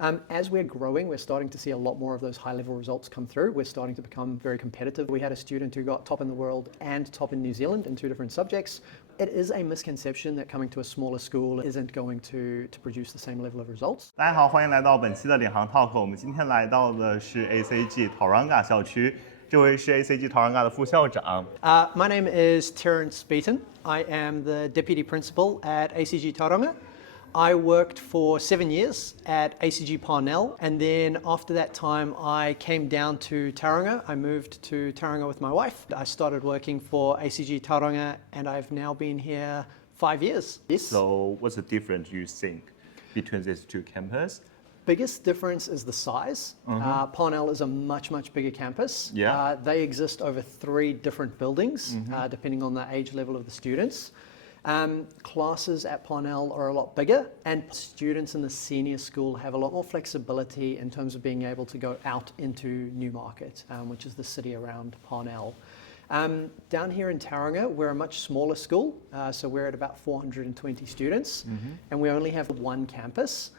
As we're growing, we're starting to see a lot more of those high-level results come through. We're starting to become very competitive. We had a student who got top in the world and top in New Zealand in 2 different subjects. It is a misconception that coming to a smaller school isn't going to produce the same level of results. 大家好，欢迎来到本期的领航 Talk。我们今天来到的是 ACG 陶朗加校区，这位是 ACG 陶朗加的副校长。My name is Terence Beeton. I am the Deputy Principal at ACG陶朗加. I worked for 7 years at ACG Parnell, and then after that time I came down to Tauranga. I moved to Tauranga with my wife. I started working for ACG Tauranga and I've now been here 5 years. Yes. So what's the difference you think between these 2 campuses? Biggest difference is the size. Parnell is a much bigger campus. Yeah. They exist over 3 different buildings, depending on the age level of the students. Classes at Parnell are a lot bigger, and students in the senior school have a lot more flexibility in terms of being able to go out into Newmarket, which is the city around Parnell. Down here in Tauranga, we're a much smaller school, so we're at about 420 students, and we only have 1 campus.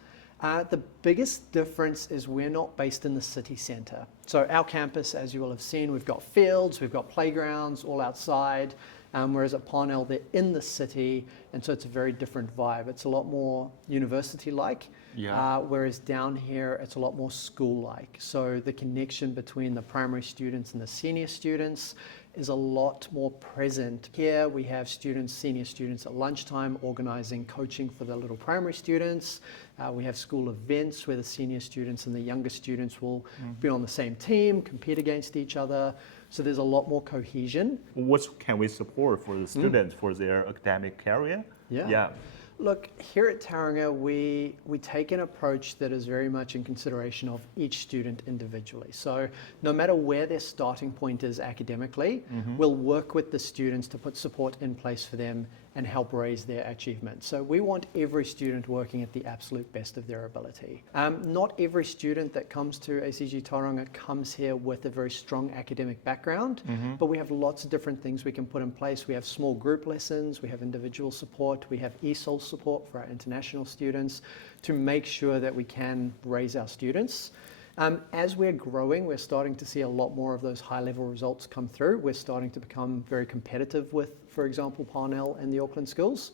The biggest difference is we're not based in the city centre. So our campus, as you will have seen, we've got fields, we've got playgrounds all outside. Whereas at Parnell, they're in the city, and so it's a very different vibe. It's a lot more university-like, whereas down here, it's a lot more school-like. So the connection between the primary students and the senior students is a lot more present. Here we have senior students at lunchtime organising coaching for the little primary students. We have school events where the senior students and the younger students will be on the same team, compete against each other. So there's a lot more cohesion. What can we support for the students for their academic career? Yeah. Look, here at Tauranga, we take an approach that is very much in consideration of each student individually. So no matter where their starting point is academically, we'll work with the students to put support in place for them and help raise their achievement. So we want every student working at the absolute best of their ability. Not every student that comes to ACG Tauranga comes here with a very strong academic background, but we have lots of different things we can put in place. We have small group lessons, we have individual support, we have ESOL support for our international students to make sure that we can raise our students. As we're growing, we're starting to see a lot more of those high-level results come through. We're starting to become very competitive with, for example, Parnell and the Auckland schools.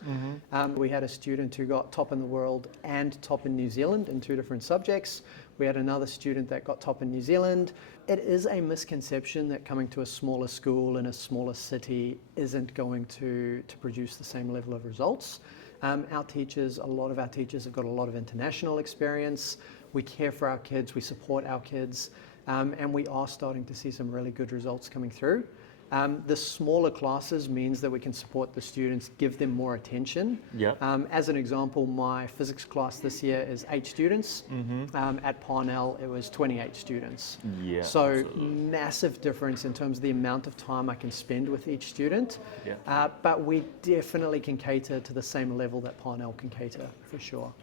We had a student who got top in the world and top in New Zealand in 2 different subjects. We had another student that got top in New Zealand. It is a misconception that coming to a smaller school in a smaller city isn't going to produce the same level of results. Our teachers, a lot of our teachers have got a lot of international experience. We care for our kids, we support our kids, and we are starting to see some really good results coming through. The smaller classes means that we can support the students, give them more attention. As an example, my physics class this year is 8 students. At Parnell, it was 28 students. So absolutely. Massive difference in terms of the amount of time I can spend with each student. But we definitely can cater to the same level that Parnell can cater, for sure.